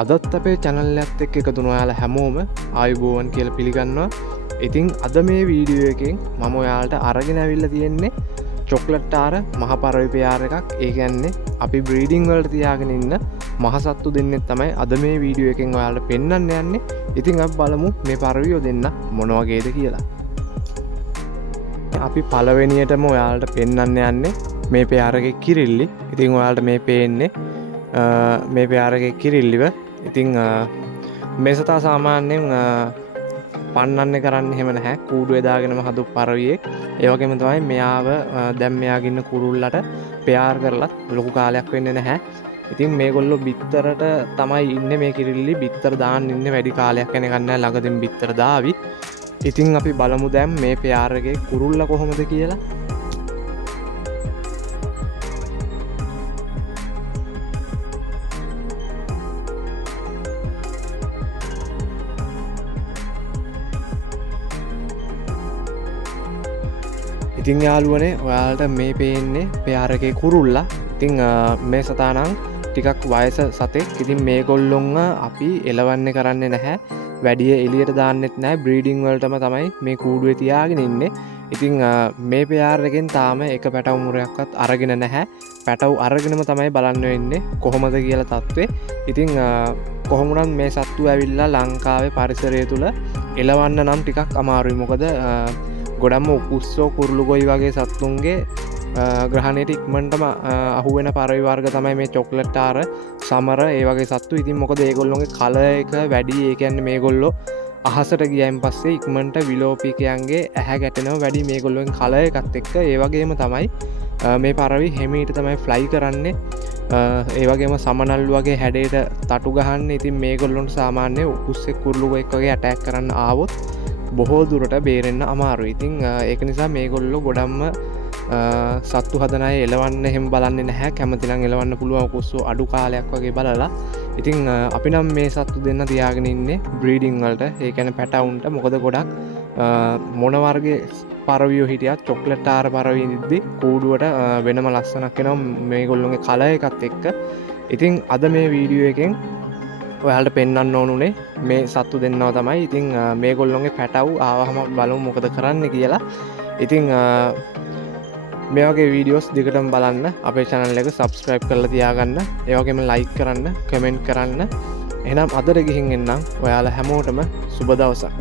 අදත් අපේ channel එකත් එක්ක එකතු වෙන ඔයාලා හැමෝම ආයුබෝවන් කියලා පිළිගන්නවා. ඉතින් අද මේ වීඩියෝ එකෙන් මම ඔයාලට අරගෙන ඇවිල්ලා තියෙන්නේ චොක්ලට් ආර මහ පරවි පෙයාර එකක්. ඒ කියන්නේ අපි බ්‍රීඩින් වලට තියාගෙන ඉන්න මහ සත්තු දෙන්නෙක් තමයි අද මේ වීඩියෝ එකෙන් ඔයාලට පෙන්වන්න යන්නේ. ඉතින් අපි බලමු මේ පරවියෝ දෙන්න මොන වගේද කියලා. අපි පළවෙනියටම ඔයාලට පෙන්වන්න යන්නේ මේ පෙයාරගේ කිරිල්ලි. ඉතින් ඔයාලට මේ පේන්නේ මේ පෙයාරගේ කිරිල්ලිව. ඉතින් මේ සතා සාමාන්‍යයෙන් පන්නන්න කරන්න එහෙම නැහැ. කූඩුවේ දාගෙනම හදපු පරවියෙක්. ඒ වගේම තමයි මෙයාව දැන් මෙයාගේ ඉන්න කුරුල්ලට පෙයාර කරලා ලොකු කාලයක් වෙන්නේ නැහැ. ඉතින් මේගොල්ලෝ බිත්තරට තමයි ඉන්නේ. මේ කිරිල්ලි බිත්තර දාන්න ඉන්නේ වැඩි කාලයක් යන ගන්න නැහැ. ළඟදීම බිත්තර දාවි. ඉතින් අපි බලමු දැන් මේ පෙයාරගේ කුරුල්ල කොහොමද කියලා. ඉතින් යාළුවනේ ඔයාලට මේ පේන්නේ පෙයාරගේ කුරුල්ලා. ඉතින් මේ සතානම් ටිකක් වයස සතෙක්. ඉතින් මේගොල්ලොන්ව අපි එලවන්නේ කරන්නේ නැහැ. වැඩිය එළියට දාන්නෙත් නැහැ. බ්‍රීඩින් වලටම තමයි මේ කූඩුවේ තියාගෙන ඉන්නේ. ඉතින් මේ පෙයාරගෙන් තාම එක පැටවු මුරයක්වත් අරගෙන නැහැ. පැටවු අරගෙනම තමයි බලන්න වෙන්නේ කොහොමද කියලා තත්ත්වේ. ඉතින් කොහොම වුණත් මේ සත්තු ඇවිල්ලා ලංකාවේ පරිසරය තුල එලවන්න නම් ටිකක් අමාරුයි. මොකද ගොඩක්ම උකුස්සෝ කුරුළු ගොයි වගේ සත්තුන්ගේ ග්‍රහණයට ඉක්මනටම අහුවෙන පරවි වර්ග තමයි මේ චොක්ලට් ආර සමර ඒ වගේ සත්තු. ඉතින් මොකද ඒගොල්ලොන්ගේ කල එක වැඩි. ඒ කියන්නේ මේගොල්ලෝ අහසට ගියයින් පස්සේ ඉක්මනට විලෝපිකයන්ගේ ඇහැ ගැටෙනවා වැඩි මේගොල්ලොන් කල එකත් එක්ක. ඒ වගේම තමයි මේ පරවි හෙමීට තමයි ෆ්ලයි කරන්නේ. ඒ වගේම සමනල් වගේ හැඩයට තටු ගහන්න. ඉතින් මේගොල්ලොන්ට සාමාන්‍ය උකුස්සෙක් කුරුළු ගොයෙක් වගේ ඇටැක් කරන්න ආවොත් බොහෝ දුරට බේරෙන්න අමාරුයි. ඉතින් ඒක නිසා මේගොල්ලෝ ගොඩක්ම සත්තු හදන අය එලවන්න එහෙම බලන්නේ නැහැ. කැමති නම් එලවන්න පුළුවන් කුස්සෝ අඩු කාලයක් වගේ බලලා. ඉතින් අපි නම් මේ සත්තු දෙන්න තියාගෙන ඉන්නේ බ්‍රීඩින් වලට. ඒ කියන්නේ පැටවුන්ට. මොකද ගොඩක් මොන වර්ගයේ පරවියෝ හිටියත් චොක්ලට් ආර පරවියන්දි කූඩුවට වෙනම ලස්සනක් එනවා මේගොල්ලෝගේ කල එකත් එක්ක. ඉතින් අද මේ වීඩියෝ එකෙන් ඔයාලට පෙන්වන්න ඕනුනේ මේ සත්තු දෙන්නවා තමයි. ඉතින් මේගොල්ලොන්ගේ පැටවු ආවහම බලමු මොකද කරන්න කියලා. ඉතින් මේ වගේ වීඩියෝස් දිගටම බලන්න අපේ channel එක subscribe කරලා තියාගන්න. ඒ වගේම like කරන්න, comment කරන්න. එහෙනම් අදට ගිහින් එන්නම්. ඔයාලා හැමෝටම සුබ දවසක්.